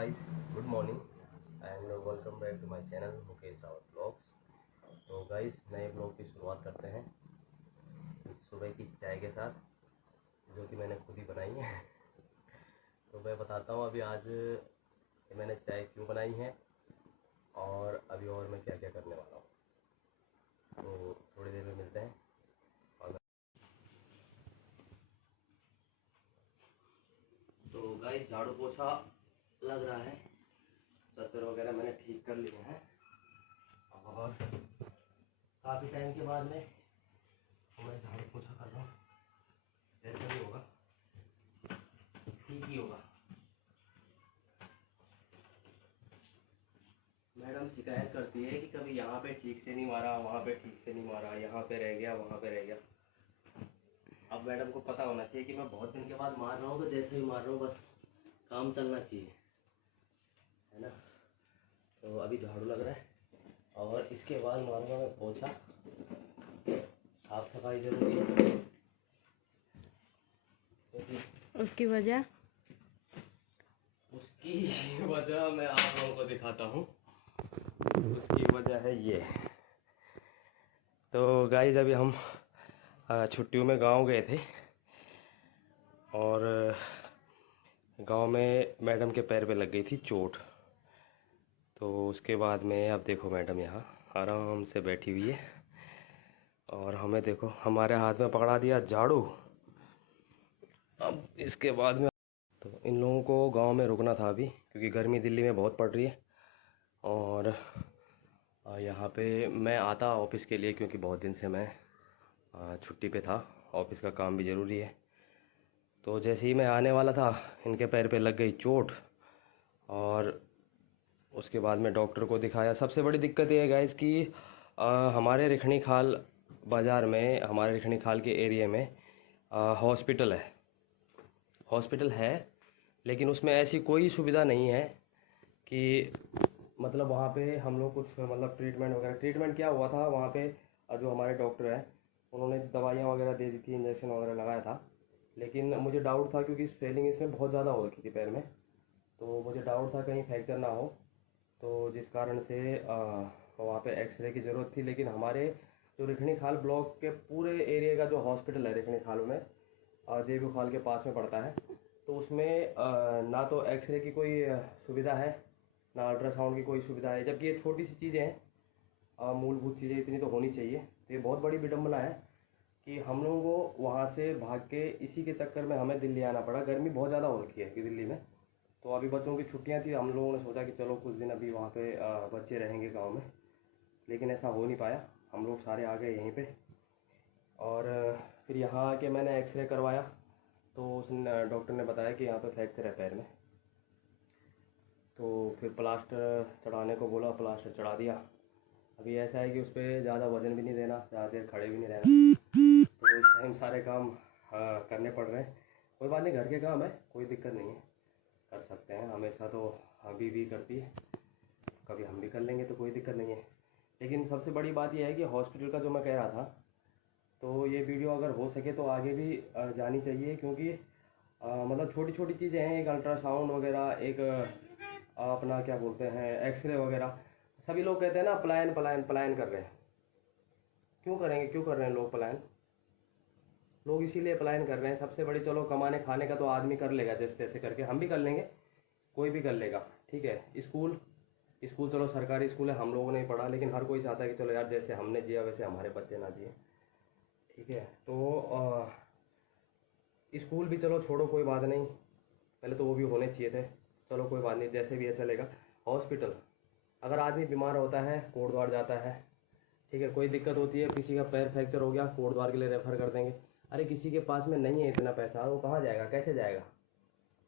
guys, good morning and welcome back to my channel Mukesh Rawat blogs. तो guys नए blog की शुरुआत करते हैं सुबह की चाय के साथ, जो कि मैंने खुद ही बनाई है। तो मैं बताता हूँ अभी आज मैंने चाय क्यों बनाई है और अभी और मैं क्या क्या करने वाला हूँ। तो थोड़ी देर में मिलते हैं। तो गाइस झाड़ू पोछा लग रहा है, चद्दर वगैरह मैंने ठीक कर लिए हैं और काफ़ी टाइम के बाद में मैं झाड़ू पोछा कर रहा हूँ। ऐसा ही होगा, ठीक ही होगा। मैडम शिकायत करती है कि कभी यहाँ पे ठीक से नहीं मारा, वहाँ पे ठीक से नहीं मारा, यहाँ पे रह गया, वहाँ पे रह गया। अब मैडम को पता होना चाहिए कि मैं बहुत दिन के बाद मार रहा हूँ, तो जैसे ही मार रहा हूँ बस काम चलना चाहिए, है ना। तो अभी झाड़ू लग रहा है और इसके बाद मारूंगा मैं पोछा। साफ सफाई जरूरी है। उसकी वजह मैं आप लोगों को दिखाता हूँ। उसकी वजह है ये। तो गाइस अभी हम छुट्टियों में गांव गए थे और गांव में मैडम के पैर पे लग गई थी चोट। तो उसके बाद में अब देखो मैडम यहाँ आराम से बैठी हुई है और हमें देखो हमारे हाथ में पकड़ा दिया झाड़ू। अब इसके बाद में तो इन लोगों को गांव में रुकना था अभी, क्योंकि गर्मी दिल्ली में बहुत पड़ रही है। और यहाँ पे मैं आता ऑफिस के लिए, क्योंकि बहुत दिन से मैं छुट्टी पे था, ऑफिस का काम भी ज़रूरी है। तो जैसे ही मैं आने वाला था इनके पैर पे लग गई चोट और उसके बाद में डॉक्टर को दिखाया। सबसे बड़ी दिक्कत ये है गाइस कि हमारे रिखणी खाल बाज़ार में, हमारे रिखणी खाल के एरिया में हॉस्पिटल है, लेकिन उसमें ऐसी कोई सुविधा नहीं है कि मतलब वहाँ पे हम लोग कुछ मतलब ट्रीटमेंट क्या हुआ था वहाँ पे, जो हमारे डॉक्टर हैं उन्होंने दवाइयाँ वगैरह दे दी थी, इंजेक्शन वगैरह लगाया था। लेकिन मुझे डाउट था क्योंकि स्वेलिंग इसमें बहुत ज़्यादा हो रखी थी पैर में, तो मुझे डाउट था कहीं फ्रैक्चर ना हो, तो जिस कारण से वहाँ पे एक्सरे की ज़रूरत थी। लेकिन हमारे जो रिखणी खाल ब्लॉक के पूरे एरिया का जो हॉस्पिटल है रिखणी खाल में, देवी खाल के पास में पड़ता है, तो उसमें ना तो एक्सरे की कोई सुविधा है, ना अल्ट्रासाउंड की कोई सुविधा है। जबकि ये छोटी सी चीज़ें हैं, मूलभूत चीज़ें इतनी तो होनी चाहिए। तो ये बहुत बड़ी विडम्बना है कि हम लोगों को वहाँ से भाग के इसी के चक्कर में हमें दिल्ली आना पड़ा। गर्मी बहुत ज़्यादा हो रखी है कि दिल्ली में। तो अभी बच्चों की छुट्टियाँ थी, हम लोगों ने सोचा कि चलो कुछ दिन अभी वहाँ पे बच्चे रहेंगे गाँव में, लेकिन ऐसा हो नहीं पाया। हम लोग सारे आ गए यहीं पर और फिर यहाँ आके मैंने एक्सरे करवाया, तो उस डॉक्टर ने बताया कि यहाँ पे फ्रैक्चर है पैर में। तो फिर प्लास्टर चढ़ाने को बोला, प्लास्टर चढ़ा दिया। अभी ऐसा है कि उस पर ज़्यादा वज़न भी नहीं देना, ज़्यादा देर खड़े भी नहीं रहना, तो इस टाइम सारे काम करने पड़ रहे हैं। कोई बात नहीं, घर के काम है, कोई दिक्कत नहीं है, कर सकते हैं। हमेशा तो अभी भी करती है, कभी हम भी कर लेंगे, तो कोई दिक्कत नहीं है। लेकिन सबसे बड़ी बात यह है कि हॉस्पिटल का जो मैं कह रहा था, तो ये वीडियो अगर हो सके तो आगे भी जानी चाहिए, क्योंकि मतलब छोटी छोटी चीज़ें हैं। एक अल्ट्रासाउंड वगैरह, एक अपना क्या बोलते हैं एक्सरे वगैरह। सभी लोग कहते हैं ना पलायन पलायन पलायन कर रहे हैं। क्यों कर रहे हैं लोग पलायन? लोग इसीलिए पलायन कर रहे हैं। सबसे बड़ी, चलो कमाने खाने का तो आदमी कर लेगा जैसे तैसे करके, हम भी कर लेंगे, कोई भी कर लेगा, ठीक है। स्कूल चलो सरकारी स्कूल है, हम लोगों ने पढ़ा, लेकिन हर कोई चाहता है कि चलो यार जैसे हमने जिया वैसे हमारे बच्चे ना जिए, ठीक है। तो स्कूल भी चलो छोड़ो, कोई बात नहीं, पहले तो वो भी होने चाहिए थे, चलो कोई बात नहीं, जैसे भी है चलेगा। हॉस्पिटल, अगर आदमी बीमार होता है कोटद्वार जाता है, ठीक है, कोई दिक्कत होती है, किसी का पैर फ्रैक्चर हो गया, कोटद्वार के लिए रेफ़र कर देंगे। अरे किसी के पास में नहीं है इतना पैसा, वो कहाँ जाएगा, कैसे जाएगा,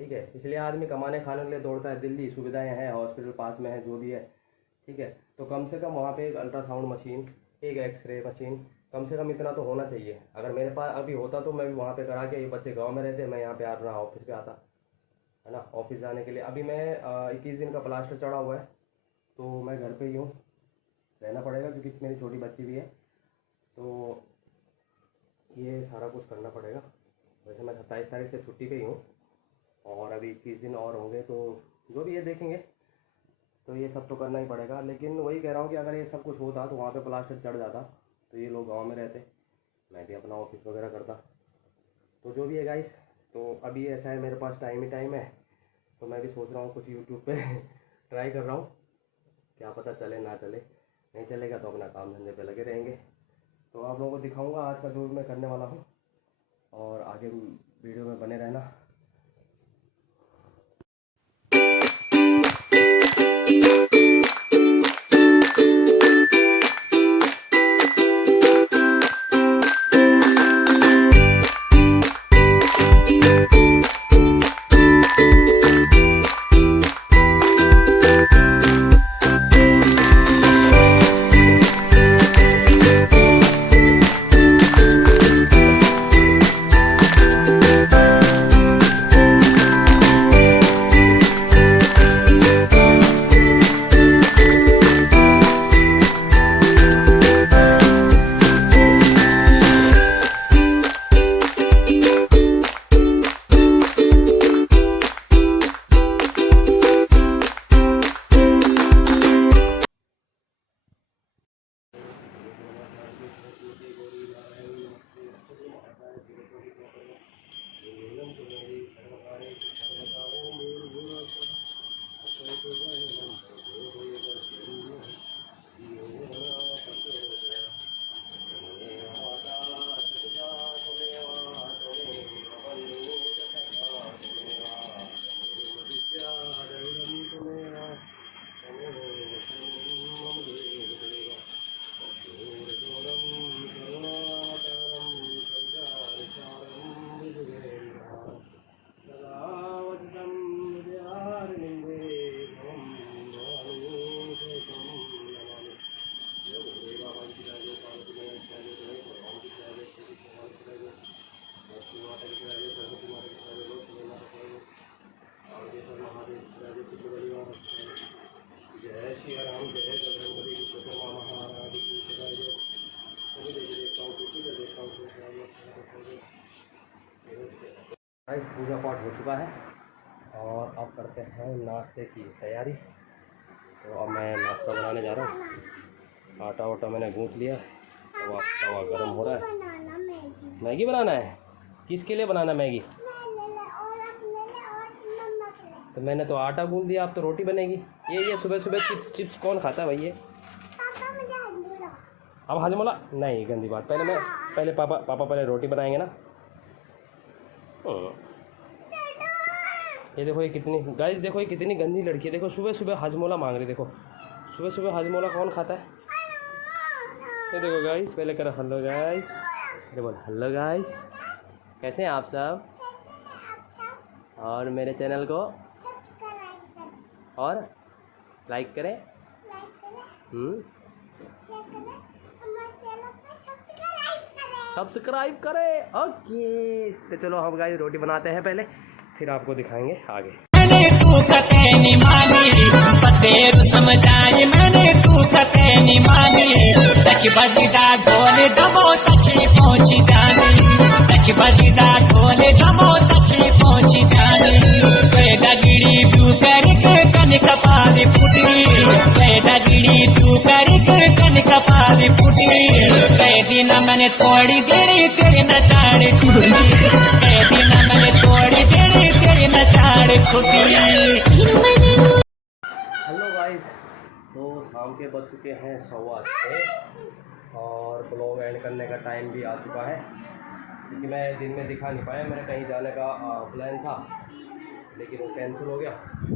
ठीक है। इसलिए आदमी कमाने खाने के लिए दौड़ता है दिल्ली। सुविधाएँ हैं, हॉस्पिटल पास में है, जो भी है, ठीक है। तो कम से कम वहाँ पे एक अल्ट्रासाउंड मशीन, एक एक्सरे मशीन, कम से कम इतना तो होना चाहिए। अगर मेरे पास अभी होता तो मैं भी वहाँ पे करा के, ये बच्चे गाँव में रहते, मैं यहाँ पे अपना ऑफिस पे आता, है ना, ऑफिस जाने के लिए। अभी मैं 21 दिन का प्लास्टर चढ़ा हुआ है, तो मैं घर पे ही हूँ, रहना पड़ेगा क्योंकि मेरी छोटी बच्ची भी है, तो ये सारा कुछ करना पड़ेगा। वैसे मैं 27 तारीख से छुट्टी पे ही हूँ और अभी 21 दिन और होंगे, तो जो भी ये देखेंगे। तो ये सब तो करना ही पड़ेगा, लेकिन वही कह रहा हूँ कि अगर ये सब कुछ होता तो वहाँ पे प्लास्टर चढ़ जाता, तो ये लोग गांव में रहते, मैं भी अपना ऑफिस वगैरह करता। तो जो भी है गाइस, तो अभी ऐसा है मेरे पास टाइम ही टाइम है, तो मैं भी सोच रहा हूँ कुछ यूट्यूब पे ट्राई कर रहा हूँ, क्या पता चले ना चले। नहीं चलेगा तो अपना काम धंधे पे लगे रहेंगे। तो आप लोगों को दिखाऊंगा आज का जो मैं करने वाला हूँ, और आगे वीडियो में बने रहना। पूजा पाठ हो चुका है और अब करते हैं नाश्ते की तैयारी। तो अब मैं नाश्ता बनाने जा रहा हूँ। आटा वाटा मैंने गूँथ लिया, तवा गर्म हो रहा है। मैगी बनाना है? किसके लिए बनाना मैगी? तो मैंने तो आटा गूँथ दिया, अब तो रोटी बनेगी। ये सुबह सुबह चिप्स कौन खाता है भाई? ये अब हाजमोला नहीं, गंदी बात। पहले पापा पहले रोटी बनाएंगे ना। ये देखो, ये कितनी गाइस, देखो ये कितनी गंदी लड़की है। देखो सुबह सुबह हाजमोला मांग रही। देखो सुबह सुबह हाजमोला कौन खाता है? ये देखो गाइस, पहले करो हेलो गाइस, देखो हेलो गाइस, कैसे हैं आप सब? और मेरे चैनल को और लाइक करें। सब्सक्राइब करें। ओके, तो चलो हम गाइस रोटी बनाते हैं पहले, फिर आपको दिखाएंगे आगे। मैंने तू कते मानी पतेरु समझाई, मैंने तू कते मानी। चकी बजीदा ढोले दबो तकी पहुंची जानी, चकी बजीदा ढोले दबो तकी पहुंची जानी। वे डगड़ी ब्यू करिक कन कपाली फुटी, वे डगड़ी ब्यू करिक कन कपाली फुटी। कई दिन मैंने थोड़ी देरी तेरे नचाड़ खुटी, कई दिन मैंने थोड़ी देरी तेरे नचाड़ खुटी। हेलो गाइस, तो शाम के बज चुके हैं 6:15 और ब्लॉग एंड करने का टाइम भी आ चुका है, क्योंकि मैं दिन में दिखा नहीं पाया। मेरे कहीं जाने का प्लान था, लेकिन वो कैंसिल हो गया, तो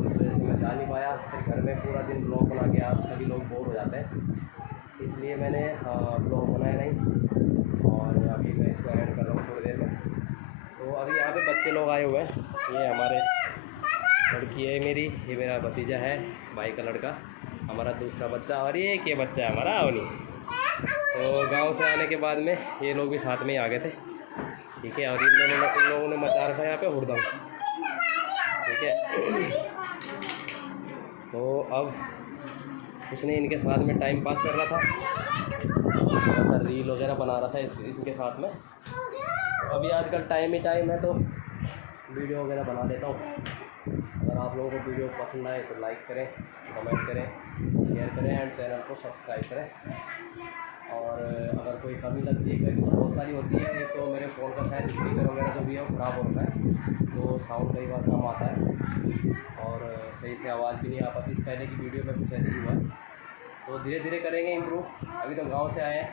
इस वजह से मैं जा नहीं पाया। फिर घर में पूरा दिन ब्लॉग बना के आप सभी लोग बोर हो जाते हैं, इसलिए मैंने ब्लॉग बनाया नहीं। और अभी मैं इसको एंड कर रहा हूँ थोड़ी देर में। तो अभी यहाँ पे बच्चे लोग आए हुए हैं। ये हमारे लड़की है मेरी, ये मेरा भतीजा है, भाई का लड़का, हमारा दूसरा बच्चा, और ये एक ये बच्चा है हमारा अवनी। तो गांव से आने के बाद में ये लोग भी साथ में ही आ गए थे, ठीक है। और इन लोगों ने मचा रखा है यहाँ पे हुड़दंग, ठीक है। तो अब उसने इनके साथ में टाइम पास कर रहा था, थोड़ा सा रील वगैरह बना रहा था इनके साथ में। अभी आजकल टाइम ही टाइम है, तो वीडियो वगैरह बना देता हूँ। अगर आप लोगों को वीडियो पसंद आए तो लाइक करें, कमेंट करें, शेयर करें एंड चैनल को सब्सक्राइब करें। और अगर कोई कमी लगती है, कभी तो बहुत सारी होती है, एक तो मेरे फ़ोन का शायद स्पीकर वगैरह जो भी है वो ख़राब हो रखा है, तो साउंड कई बार कम आता है और सही से आवाज़ भी नहीं आ पाती। पहले की वीडियो में कुछ ऐसे हुआ है, तो धीरे धीरे करेंगे इम्प्रूव। अभी तो गांव से आए हैं,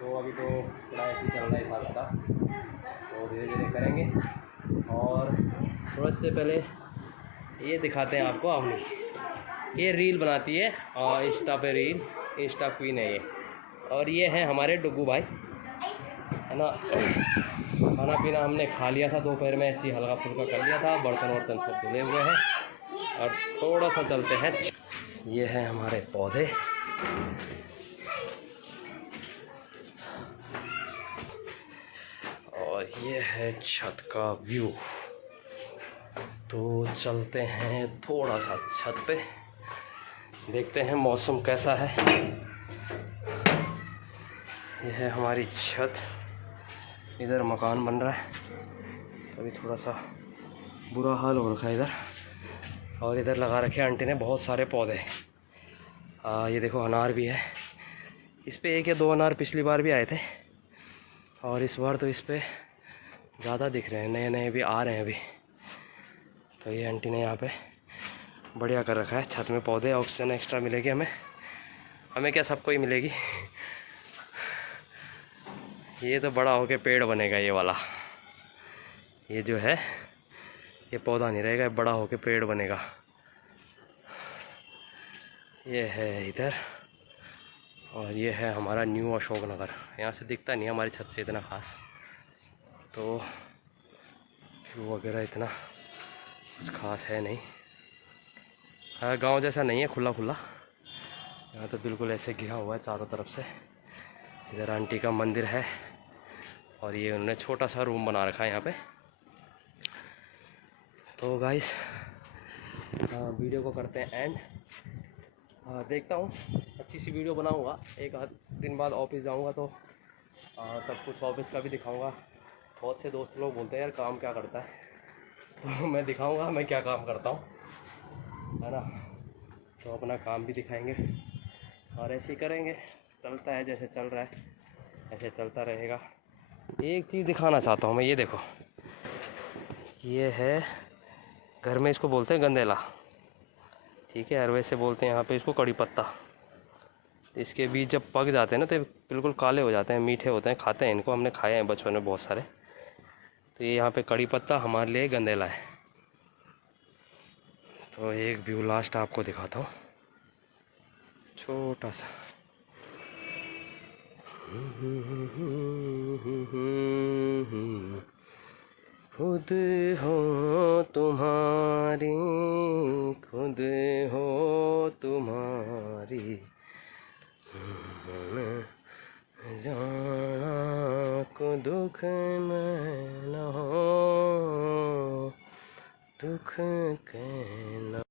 तो अभी तो थोड़ा ऐसे ही चल रहा है हिसाब का, तो धीरे धीरे करेंगे। और थोड़ा से पहले ये दिखाते हैं आपको। आपने ये रील बनाती है और इंस्टा पे रील, इंस्टा क्वीन है ये। और ये है हमारे डुग्गू भाई, है ना। खाना पीना हमने खा लिया था दोपहर में, ऐसे ही हल्का फुल्का कर लिया था, बर्तन वर्तन सब धुले हुए हैं। और थोड़ा सा चलते हैं। ये है हमारे पौधे, और ये है छत का व्यू। तो चलते हैं थोड़ा सा छत पे, देखते हैं मौसम कैसा है। यह है हमारी छत, इधर मकान बन रहा है, अभी थोड़ा सा बुरा हाल हो रखा है इधर। और इधर लगा रखे आंटी ने बहुत सारे पौधे। ये देखो अनार भी है इस पे, 1 या 2 अनार पिछली बार भी आए थे, और इस बार तो इस पे ज़्यादा दिख रहे हैं, नए नए भी आ रहे हैं अभी। तो ये आंटी ने यहाँ पे बढ़िया कर रखा है छत में पौधे। ऑक्सीजन एक्स्ट्रा मिलेगी हमें क्या, सबको ही मिलेगी। ये तो बड़ा होके पेड़ बनेगा ये वाला, ये जो है ये पौधा नहीं रहेगा, बड़ा होके पेड़ बनेगा। ये है इधर, और ये है हमारा न्यू अशोक नगर। यहाँ से दिखता नहीं हमारी छत से इतना ख़ास, तो व्यू वगैरह इतना कुछ ख़ास है नहीं। हाँ, गांव जैसा नहीं है खुला खुला, यहाँ तो बिल्कुल ऐसे घिरा हुआ है चारों तरफ से। इधर आंटी का मंदिर है, और ये उन्होंने छोटा सा रूम बना रखा है यहाँ पे। तो गाइस वीडियो को करते हैं एंड। देखता हूँ अच्छी सी वीडियो बनाऊँगा। एक आध दिन बाद ऑफिस जाऊँगा, तो तब कुछ ऑफिस का भी दिखाऊँगा। बहुत से दोस्त लोग बोलते हैं यार काम क्या करता है, तो मैं दिखाऊँगा मैं क्या काम करता हूँ, है ना। तो अपना काम भी दिखाएंगे, और ऐसे ही करेंगे। चलता है जैसे चल रहा है ऐसे चलता रहेगा। एक चीज़ दिखाना चाहता हूँ मैं, ये देखो, ये है घर में इसको बोलते हैं गंदेला, ठीक है, और वैसे बोलते हैं यहाँ पे इसको कड़ी पत्ता। इसके बीज जब पक जाते हैं ना तो बिल्कुल काले हो जाते हैं, मीठे होते हैं, खाते हैं इनको, हमने खाए हैं बचपन में बहुत सारे। तो ये यहाँ पे कड़ी पत्ता हमारे लिए गंदेला है। तो एक व्यू लास्ट आपको दिखाता हूँ छोटा सा। खुद हो तुम्हारी, खुद हो तुम्हारी, जाना को दुख में न हो, दुख के